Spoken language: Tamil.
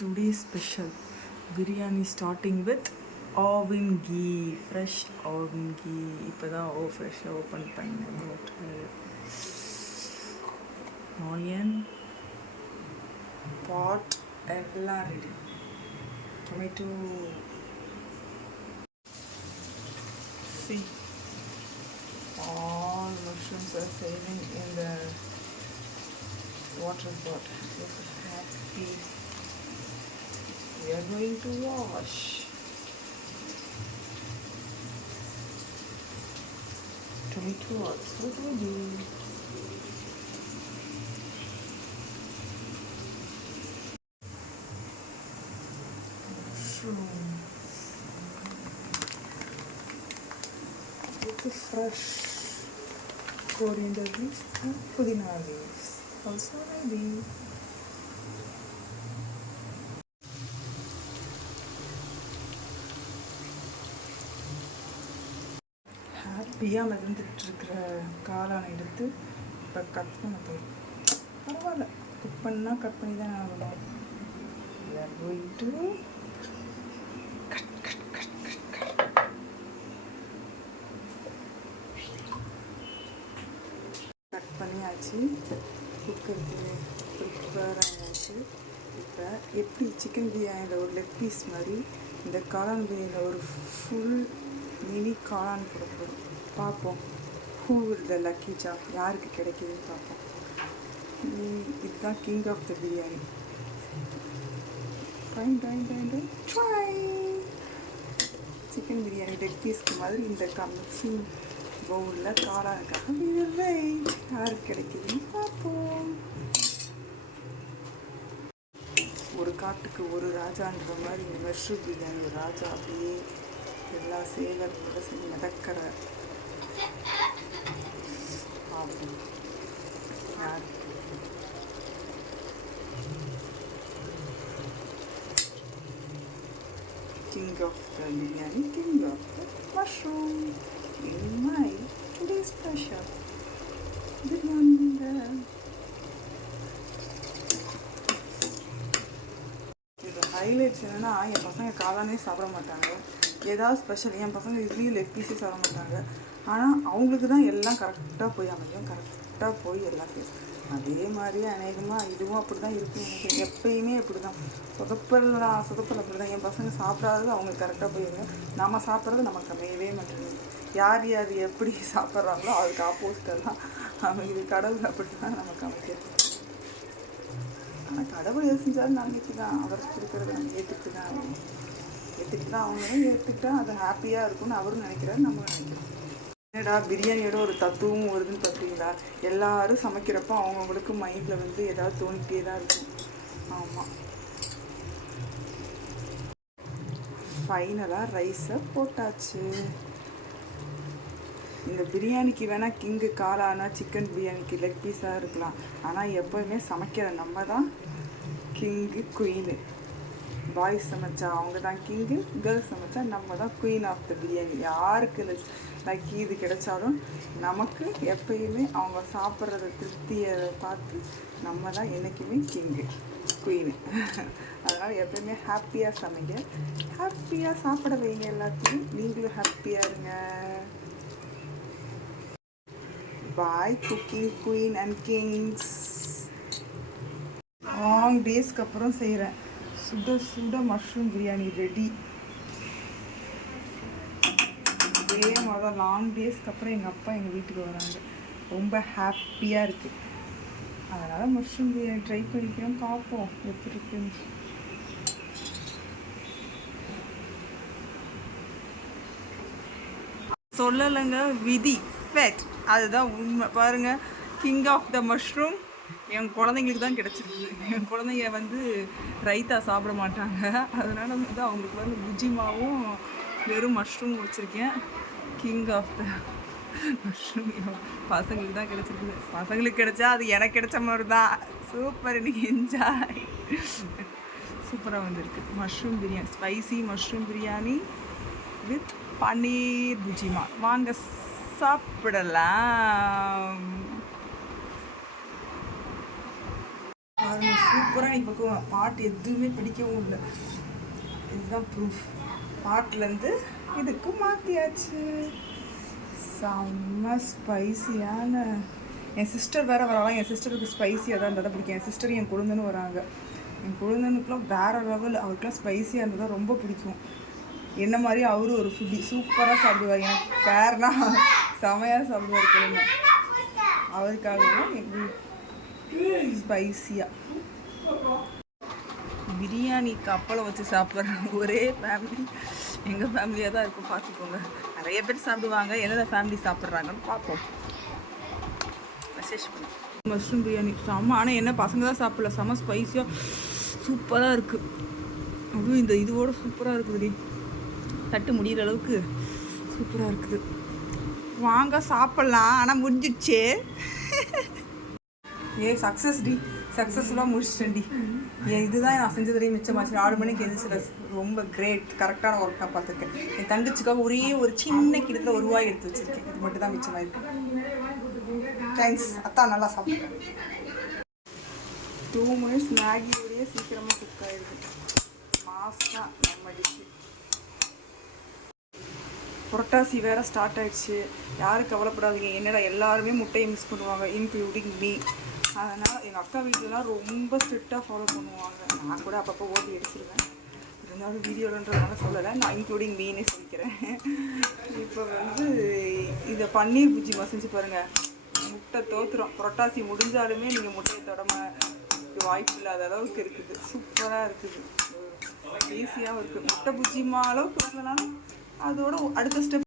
Today's special biryani starting with oven ghee, fresh oven ghee. இப்போதான் ஃப்ரெஷ்ஷாக ஓப்பன் பண்ணேன். ஆனியன் பாட் எல்லாம் ready. Tomato. See, all mushrooms are sailing in the water pot. This is happy. We are going to wash. Tomato also ready. Mushrooms with the fresh coriander leaves and pudina leaves also ready. ஹாப்பியாக மிதந்துட்டுருக்கிற காளானை எடுத்து இப்போ கட் பண்ண போயிடும். பரவாயில்ல, குக் பண்ணால் கட் பண்ணி தான் ஆகணும். We are going to cut பண்ணியாச்சு. குக்கருக்கு ப்ரிப்பேர் ஆகியாச்சு. இப்போ எப்படி சிக்கன் பிரியாணியில் ஒரு லெக் பீஸ் மாதிரி இந்த காளான் பிரியாணியில் ஒரு ஃபுல் மினி காளான் போட போகிறோம். பார்ப்போம் who will the lucky job, யாருக்கு கிடைக்கிதுன்னு பார்ப்போம். இதுதான் king of the biryani. Dry chicken biryani leg பீஸ்க்கு மாதிரி இந்த மிக்சிங் பவுலில் காளானுக்காக யாருக்கு கிடைக்கிதுன்னு பார்ப்போம். ஒரு காட்டுக்கு ஒரு ராஜான்ற மாதிரி இந்த மஷ்ரூம் பிரியாணி ஒரு ராஜா அப்படியே எல்லா சேவர்களோட சேர்ந்து மிதக்கிற யார் king of the biryani, king of the mushroom in my today's special biryani. இது ஹைலைட்ஸ் என்னென்னா, என் பசங்க காளானே சாப்பிட மாட்டாங்க. ஏதாவது ஸ்பெஷல் என் பசங்க இதுலேயும் லெக் பீஸே சாப்பிட மாட்டாங்க. ஆனால் அவங்களுக்கு தான் எல்லாம் கரெக்டாக போய் அமையும், கரெக்டாக போய் எல்லாத்தையும். அதே மாதிரி அநேகமாக இதுவும் அப்படி தான் இருக்கும். எனக்கு எப்பயுமே அப்படி தான் சொதப்பல் அப்படி தான். என் பசங்க சாப்பிடாதது அவங்களுக்கு கரெக்டாக போயிடுங்க. நம்ம சாப்பிட்றது நமக்கு அமையவே மாட்டேங்குது. யார் யார் எப்படி சாப்பிட்றாங்களோ அதுக்கு ஆப்போசிட்டாக தான் அவங்க கடவுள் அப்படி தான் நமக்கு அமைக்கிறது. ஆனால் கடவுள் எது செஞ்சாலும் நம்பிக்கை தான். அவருக்கு கொடுக்குறத நம்ம ஏற்றுக்கிட்டு தான் அவங்களும் ஏற்றுக்கிட்டா அது ஹாப்பியாக இருக்கும்னு அவரும் நினைக்கிறாரு, நம்மளும் நினைக்கிறோம். என்னடா பிரியாணியோட ஒரு தத்துவமும் வருதுன்னு பார்த்தீங்களா? எல்லோரும் சமைக்கிறப்போ அவங்கவுங்களுக்கு மைண்டில் வந்து ஏதாவது தோணிக்கிட்டே தான் இருக்கும். ஆமாம், ஃபைனலாக ரைஸை போட்டாச்சு. இந்த பிரியாணிக்கு வேணால் கிங்கு காளானா சிக்கன் பிரியாணிக்கு லெக் பீஸாக இருக்கலாம். ஆனால் எப்போவுமே சமைக்கிற நம்ம தான் கிங்கு குயினு. பாய்ஸ் சமைச்சா அவங்க தான் கிங்கு, கேர்ள்ஸ் சமைச்சா நம்ம தான் குயின் ஆஃப் த பிரியாணி. யாருக்கு லைக் இது கிடைச்சாலும் நமக்கு எப்பயுமே அவங்க சாப்பிட்றத திருப்தியை பார்த்து நம்ம தான் என்றைக்குமே கிங்கு குயினு. அதனால் எப்பயுமே ஹாப்பியாக சமைங்க, ஹாப்பியாக சாப்பிட வைங்க. எல்லாத்தையும் நீங்களும் ஹாப்பியாக இருங்க. Bye cooking queen and kings. Long டேஸ்க்கு அப்புறம் செய்கிறேன் சுட சுட மஷ்ரூம் பிரியாணி ரெடி. இதே மாதிரி தான் லாங் டேஸ்க்கு அப்புறம் எங்கள் அப்பா எங்கள் வீட்டுக்கு வராங்க. ரொம்ப ஹாப்பியாக இருக்குது. அதனால் மஷ்ரூம் பிரியாணி ட்ரை பண்ணிக்கிறோம், பார்ப்போம் எப்படி இருக்குன்னு. சொல்லலைங்க, விதி ஃபேக்ட், அதுதான் உண்மை. பாருங்கள், கிங் ஆஃப் த மஷ்ரூம் என் குழந்தைங்களுக்கு தான் கிடச்சிருக்குது. என் குழந்தைங்க வந்து ரைத்தா சாப்பிட மாட்டாங்க. அதனால் வந்து அவங்களுக்கு வந்து புஜிமாவும் வெறும் மஷ்ரூம் வச்சுருக்கேன். கிங் ஆஃப் த மஷ்ரூம் பசங்களுக்கு தான் கிடச்சிருக்குது. பசங்களுக்கு கிடச்சா அது எனக்கு கிடைச்ச மாதிரி தான். சூப்பர், இன்னைக்கு என்ஜாய். சூப்பராக வந்துருக்கு mushroom biryani. Spicy mushroom biryani with paneer புஜிமா. வாங்க சாப்பிடலாம். பாருங்க சூப்பராக இன்னைக்கு பக்கம் பாட்டு எதுவுமே பிடிக்கவும் இல்லை. இதுதான் ப்ரூஃப். பாட்டிலேருந்து இதுக்கு மாற்றியாச்சு. செம்ம ஸ்பைசியான. என் சிஸ்டர் வேறு வராங்க. என் சிஸ்டருக்கு ஸ்பைஸியாக தான் இருந்தால் தான் பிடிக்கும். என் சிஸ்டர் என் குழந்தைன்னு வராங்க. என் குழந்தைனுக்குலாம் வேறு லெவல். அவருக்குலாம் ஸ்பைஸியாக இருந்தால் தான் ரொம்ப பிடிக்கும். என்ன மாதிரி அவரும் ஒரு ஃபுட்டி சூப்பராக சாப்பிடுவார். எனக்கு பேர்னா செமையாக சாப்பிடுவார் குழந்தை. அவருக்காகவும் எப்படி ஸ்பைஸியாக பிரியாணி கப்பலை வச்சு சாப்பிட்ற ஒரே ஃபேமிலி எங்கள் ஃபேமிலியாக தான் இருக்கும். பார்த்துக்கோங்க, நிறைய பேர் சாப்பிடுவாங்க. எந்த ஃபேமிலி சாப்பிட்றாங்கன்னு பார்ப்போம். மெசேஜ் பண்ணி மஷ்ரூம் பிரியாணி செம்ம. ஆனால் என்ன பசங்க தான் சாப்பிடல. செம்ம ஸ்பைஸியாக சூப்பராக இருக்குது. அதுவும் இந்த இதுவோட சூப்பராக இருக்குதுடி. தட்டு முடிகிற அளவுக்கு சூப்பராக இருக்குது. வாங்க சாப்பிட்லாம். ஆனால் முடிஞ்சிடுச்சே. Success D. சக்ஸஸ்ஃபுல்லாக முடிச்சிட்டேன்டி. இதுதான் நான் செஞ்சதுலேயே மிச்சமாச்சு. 6 மணிக்கு எழுந்திரிச்சில. ரொம்ப கிரேட். கரெக்டான ஒர்க் நான் பார்த்துருக்கேன். என் தங்கச்சிக்காக ஒரே ஒரு சின்ன கிடத்தில் ஒரு ரூபாய் எடுத்து வச்சுருக்கேன். இது மட்டும் தான் மிச்சமாயிருக்கு. தேங்க்ஸ் அத்தா, நல்லா சாப்பிட்டேன். 2 மினிட்ஸ் மேகியோடையே சீக்கிரமாக குக் ஆகிடுது. மாஸ்னா நம்ம டிஷ்ஷு. புரட்டாசி வேறு ஸ்டார்ட் ஆகிடுச்சு. யாரும் கவலைப்படாதீங்க. என்னடா எல்லாருமே முட்டையை மிஸ் பண்ணுவாங்க, இன்க்ளூடிங் மீ. அதனால் எங்கள் அக்கா வீட்டிலலாம் ரொம்ப ஸ்ட்ரிக்டாக ஃபாலோ பண்ணுவாங்க. நான் கூட அப்பப்போ ஓட்டி அடிச்சிருவேன். இருந்தாலும் வீடியோன்றதுனால சொல்லலை, நான் இன்க்ளூடிங் மீனே சொல்லிக்கிறேன். இப்போ இதை பன்னீர் புஜ்ஜி மசிஞ்சு பாருங்கள். முட்டை தோற்றுறோம். புரட்டாசி முடிஞ்சாலுமே நீங்கள் முட்டையை தொடம வாய்ப்பு இல்லாத அளவுக்கு இருக்குது. சூப்பராக இருக்குது. ஈஸியாகவும் இருக்குது. முட்டை புஜ்ஜிமா அளவுக்கு வரலனாலும் அதோட அடுத்த ஸ்டெப்